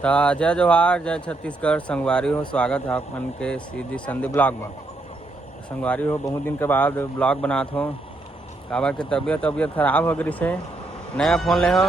तो जय जवाहर जय छत्तीसगढ़। संगवारी हो, स्वागत है आप मन के सीधी संधि ब्लॉग में। संगवारी हो, बहुत दिन के बाद ब्लॉग बनात हो। काबर के तबीयत खराब हो गई से नया फ़ोन ले हो,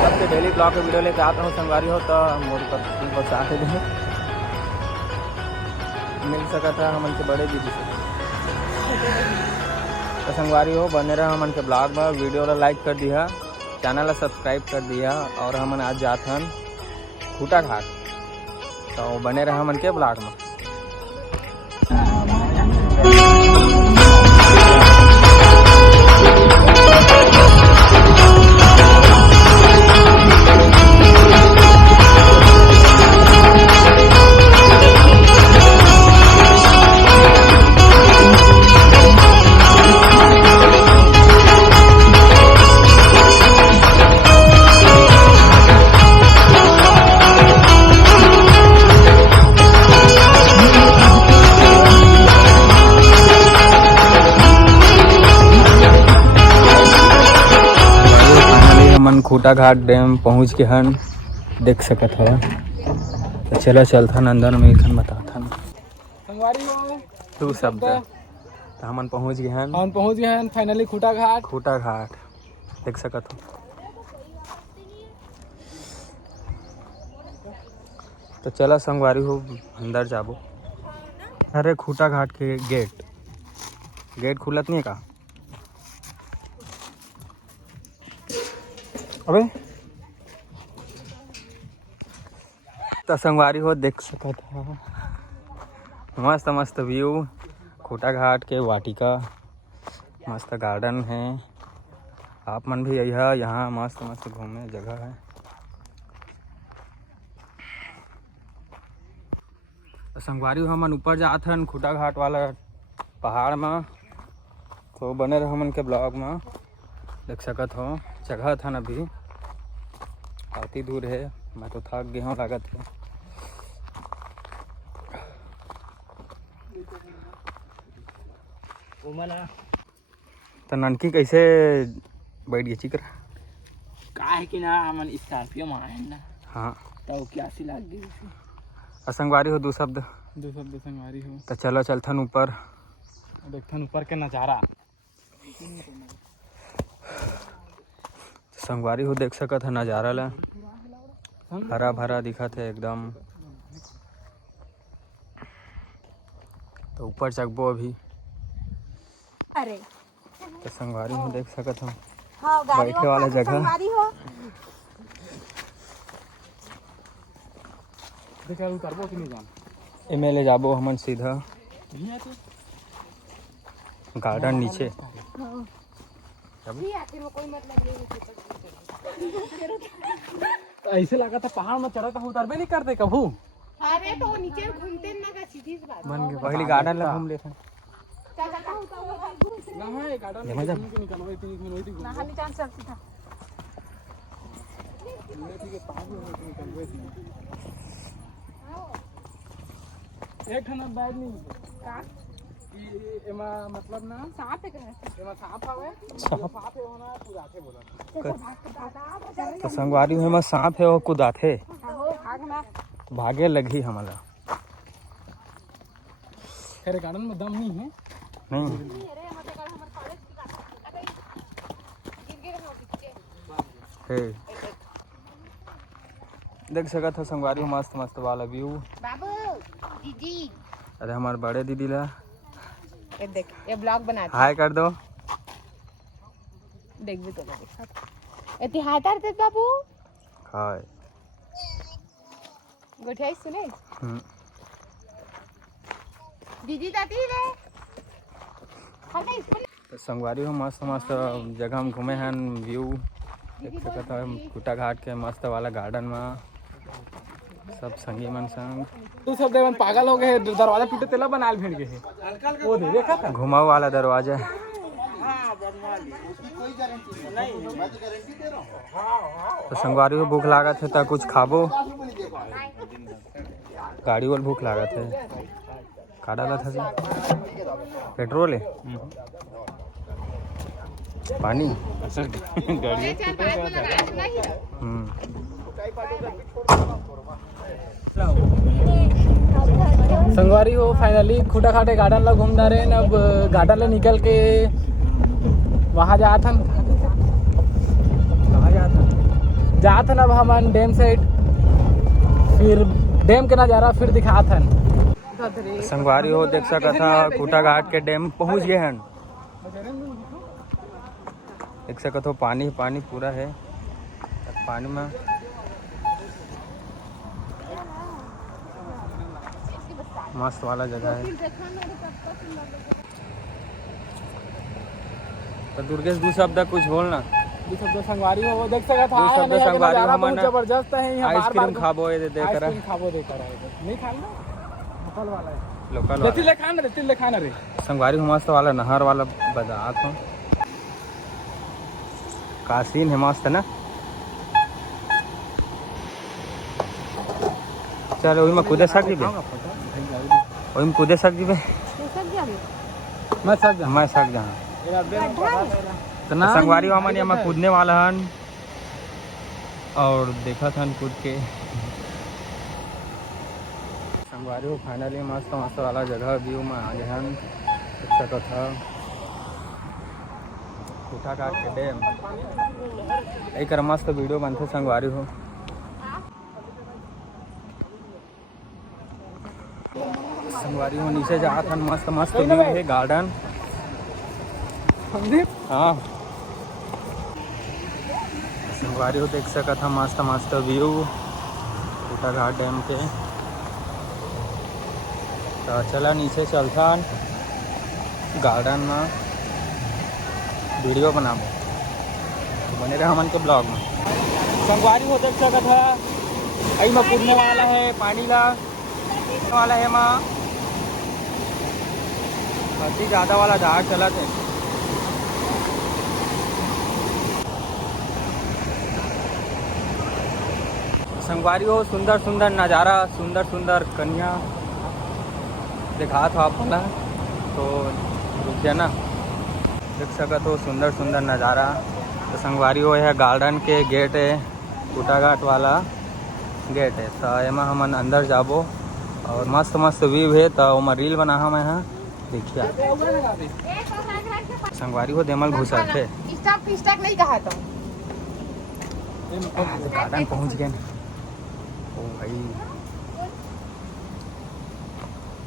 तब से डेली ब्लॉग के वीडियो लेके आता हूँ। संगवारी हो तो मोर पर साथ दे मिल सका था हमन के बड़े दीदी से। तो संगवारी हो, बने रहे हमन के ब्लॉग में। वीडियो ला लाइक कर दिया, चैनल ला सब्सक्राइब कर दिया। और हमन आज जात हन खूटा घाट, तो बने रहे हमन के ब्लॉग में। मन खूटा घाट डैम पहुँच के हन, देख सकत है। तो चला चलथन अंदर में, इखन बताथन संगवारी हो तू शब्द। तो हमन पहुँच गए हन फाइनली खूटा घाट देख सकत हो। तो चला संगवारी हो, अंदर जाबो। अरे खूटा घाट के गेट खुलत नहीं का? अबे तो संगवारी हो, देख सकत है मस्त व्यू। खूटा घाट के वाटिका, मस्त गार्डन है। आप मन भी आइए, यहाँ मस्त घूमने जगह है। तो संगवारी हो, हमन ऊपर जात हन खूटा घाट वाला पहाड़ में। तो बने रहे हमन के ब्लॉग में, देख सकत हो। जगह था अभी काफ़ी दूर है, मैं तो थक गया हूँ लागत है। तो ननकी कैसे बैठ गई चिकर? का है कि ना हमन स्कॉर्पियो में आए ना। हाँ, तो क्या सी लग गई संगवारी हो, दो शब्द संगवारी हो। तो चलो चलथन ऊपर, देखथन ऊपर के नज़ारा। संगवारी हो, देख सकत है नज़ारा ला, हरा भरा दिखत है एकदम। तो ऊपर चकबो अभी। अरे तो संगवारी हो, देख सकत हम हाँ, बैठे वाला जगह। उतरबो कि नहीं जान? एमे ले जाबो हमन सीधा गार्डन नीचे। तो ऐसे लगा था पहाड़ में चढ़ा था, उतरबे नहीं करते कभू। अरे तो नीचे घूमते ना का सीधी सी बात बन गए, पहले गार्डन ला घूम लेथन। ना है गार्डन जमा जा। निकलवाई थी में वही ना हाली चांस चलती था। एक ठन बैग नहीं का कि एमा मतलब ना साफ है करे एमा साफ हवे, साफ है होना कुदाथे बोला। तो संगवारी हो, में सांप है वो कुदाथे, हो भागना भागे लगी हमला। खैर गार्डन में दम नहीं है। नहीं अरे मत कर, हमर कॉलेज की बात अबे गिर गए ना पीछे। है, देख सकत हो संगवारी हो, मस्त वाला व्यू। बाबू दीदी, अरे हमारे बड़े दीदी ला ये देख, ये ब्लॉग बनाते हाय कर दो। देख भी तो देख एती हाथार दे बाबू हाय। गोठिया सुने दीदी दादी रे हटे इसमें। तो संगवारी हो, मस्त जगह में घूमे हैं। व्यू देख सकत हो खूटा घाट के मस्त वाला गार्डन में, सब संगी मन संग। तू सब देवन पागल हो गए, दरवाजा टूटे तेला बनाल भेड़ गए है। वो दे देखा था घुमाऊ वाला दरवाजा। तो संगवारी हो, भूख लागत है तो कुछ खाबो। गाड़ी वाल भूख लागत है, का डालत है? पेट्रोल है, पानी। गाड़ी संगवारी हो फाइनली खूटा खाटे गार्डन ला घूम रहे हैं। अब गार्डन ला निकल के वहाँ जाथन अब हम डैम साइड, फिर डैम के नज़ारा फिर दिखाथन। संगवारी हो देख सका था खूटा घाट के डैम पहुंच गए हैं। देख सकते हो पानी पानी पूरा है। पानी में मस्त वाला जगह है। तो दुर्गेश दू शब्द कुछ बोलना। संगवारी हो देख सकता था संगवारी हो मन जबरदस्त है। यहाँ आइसक्रीम खाबो देख रहा खाबो देख रहा है, नहीं खाना लोकल वाला है, लोकल रेती ले खाना रे। संगवारी हो मस्त वाला नहर वाला बाजार हो कासीन है मस्त है ना। चल वही में कूदे सक जीबे, वही में कूदे सक जीबे। मैं सक जहाँ संगवारी हो हमन यहाँ कूदने वाला हन और देखा था कूद के। संगवारी हो फाइनली मस्त मस्त वाला जगह व्यू में आ गए हन। देख सकत था खूटा घाट के डैम एक मस्त वीडियो बनते संगवारी हो। संगवारी हो नीचे जात हन मस्त मस्त व्यू है गार्डन। हाँ संगवारी हो देख सका था मस्त मस्त व्यू खूटा घाट डैम के। तो चला नीचे चलता गार्डन में वीडियो बनाबो, तो बने रहे हमन के ब्लॉग में। संगवारी हो देख सकत था अई में कूदने वाला है, पानी ला वाला है माँ अति ज़्यादा वाला झाड़ चला थे। संगवारी हो सुंदर सुंदर नज़ारा, सुंदर सुंदर कन्या दिखा था आपको ना, तो रुकिए ना। देख सकत हो सुंदर सुंदर नज़ारा। तो संगवारी हो है गार्डन के गेट है, खूटा घाट वाला गेट है। तो एमा हमन अंदर जाबो और मस्त मस्त व्यू है। तो ओमा रील बना हम यहाँ देखिए। संगवारी हो देमल घुसा थे नहीं कहा तो गार्डन पहुँच गए। ओ भाई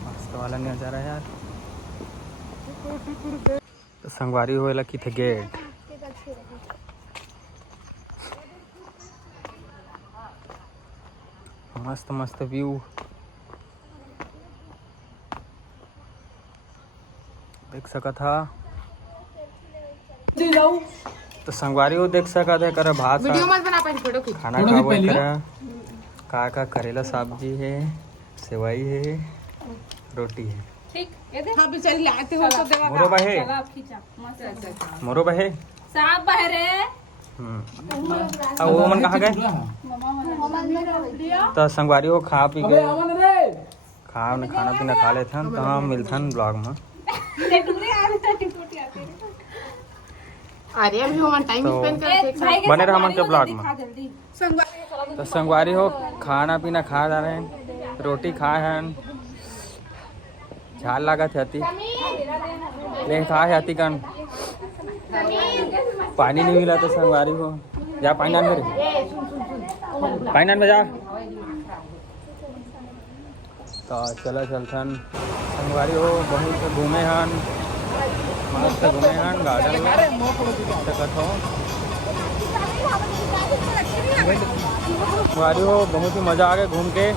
मस्त वाला नज़ारा यार। तो संगवारी हो लकी थे गेट। मस्त मस्त व्यू देख सका था। तो संगवारी हो देख सका था कर भात वीडियो मत बना पाए फोटो खींच। खाना खाबो कर का करेला सब्जी है, सेवई है, रोटी है। ठीक ये दे हां भी चल आते हो तो देवा मोरो बहे चला आप खींचा मस्त मोरो बहे साहब बहरे। अब वो मन कहाँ गए? तो संगवारी हो खा पी गए, खाना पीना खा लेते हैं। तो हम मिलते हैं ब्लॉग में। अरे अभी हम टाइम स्पेंड करके बने रहा मन के ब्लॉग में। तो संगवारी हो खाना पीना खा जा रहे हैं, रोटी खाए हैं, झाल लगा थे लेकिन खा है अति कन पानी नहीं मिला। तो संगवारी हो जा पानी में जा। तो चला चलथन संगवारी हो बहुत घूमे हन, मस्त घूमे हन गार्डन में सकत हो। संगवारी हो बहुत ही मज़ा आ गया घूम के।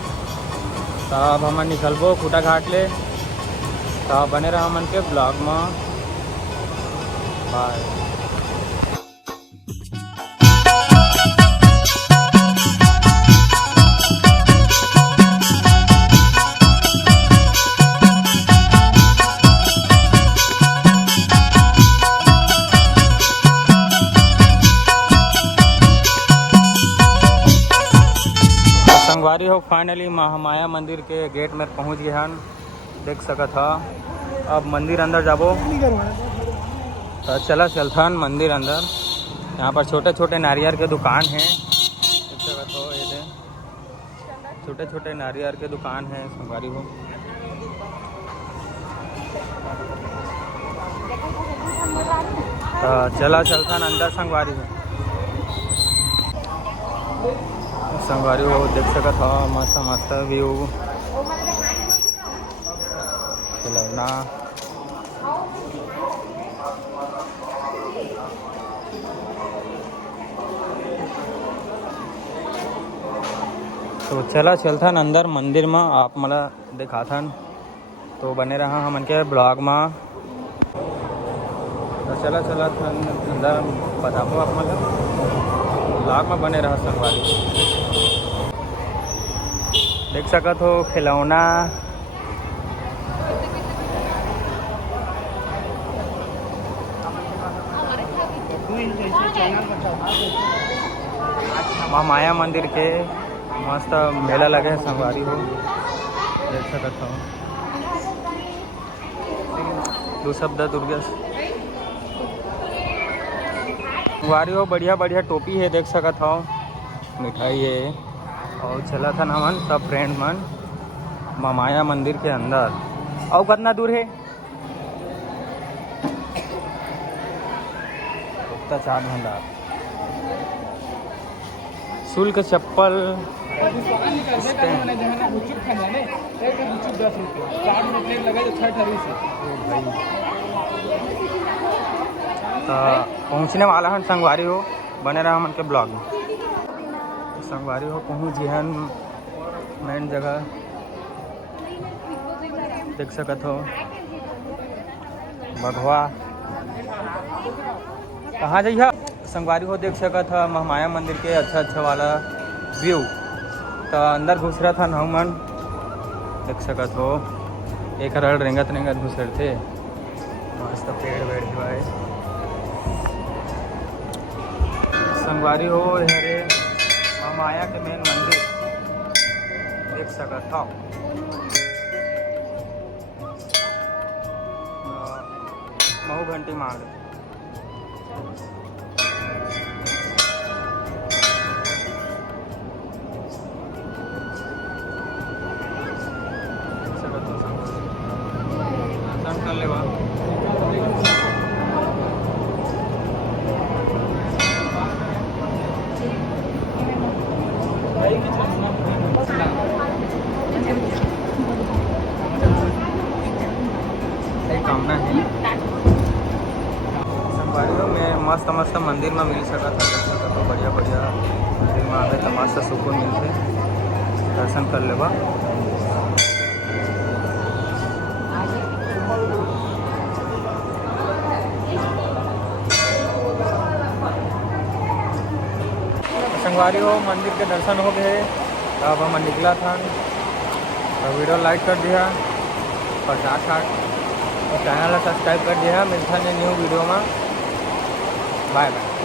तब हम निकलबो खूटा घाट ले। तब बने रहा मन के ब्लॉग में। बाय। संगवारी हो फाइनली महामाया मंदिर के गेट में पहुंच गए हैं। देख सकत था अब मंदिर अंदर जाबो। तो चला चलथन मंदिर अंदर। यहाँ पर छोटे छोटे नारियल के दुकान हैं। देख सकत हो छोटे छोटे नारियल के दुकान है संगवारी हो। तो चला चलता अंदर संगवारी हो। संगवारी हो देख सकत हो मस्त मस्त व्यू खिलौना। तो चला चलता अंदर मंदिर में आप मला दिखाथन तो बने रहा हमन के ब्लॉग में। तो चला चला अंदर बताबो आप मला ब्लॉग में बने रहा संगवारी। देख सकत हो खिलौना माँ माया मंदिर के मस्त मेला लगे है संगवारी हो देख सकत हो। दो शब्द दुर्गा संगवारी हो बढ़िया बढ़िया टोपी है देख सकत हो मिठाई है। और चला था ना मन सब फ्रेंड मन माँ माया मंदिर के अंदर। और कितना दूर है गुप्ता चाट भंडार। शुल्क चप्पल पहुँचने वाला है संगवारी हो बने रहा मन के ब्लॉग में। संगवारी हो पहुँच गए मेन जगह देख सकत हो बघवा। कहाँ जाइए संगवारी हो देख सकत हो महामाया मंदिर के अच्छा वाला व्यू। तो अंदर घुस रहा था नहुमन देख सकत हो एक रड़ रेंगत घुस रहे थे मस्त पेड़ वेड़ हुआ संगवारी हो। हरे महामाया के मेन मंदिर देख सकत हो। महू घंटी मांग कर लेवा। कामना है संगवारी में मस्त मस्त मंदिर में मिल सका था तो बढ़िया बढ़िया मंदिर में आवे तो मस्त सुकून मिलते दर्शन कर लेवा। संगवारी हो मंदिर के दर्शन हो गए अब हम निकला था। तो वीडियो लाइक कर दिया और चैनल सब्सक्राइब कर दिया। मिलता है न्यू वीडियो में। Bye bye.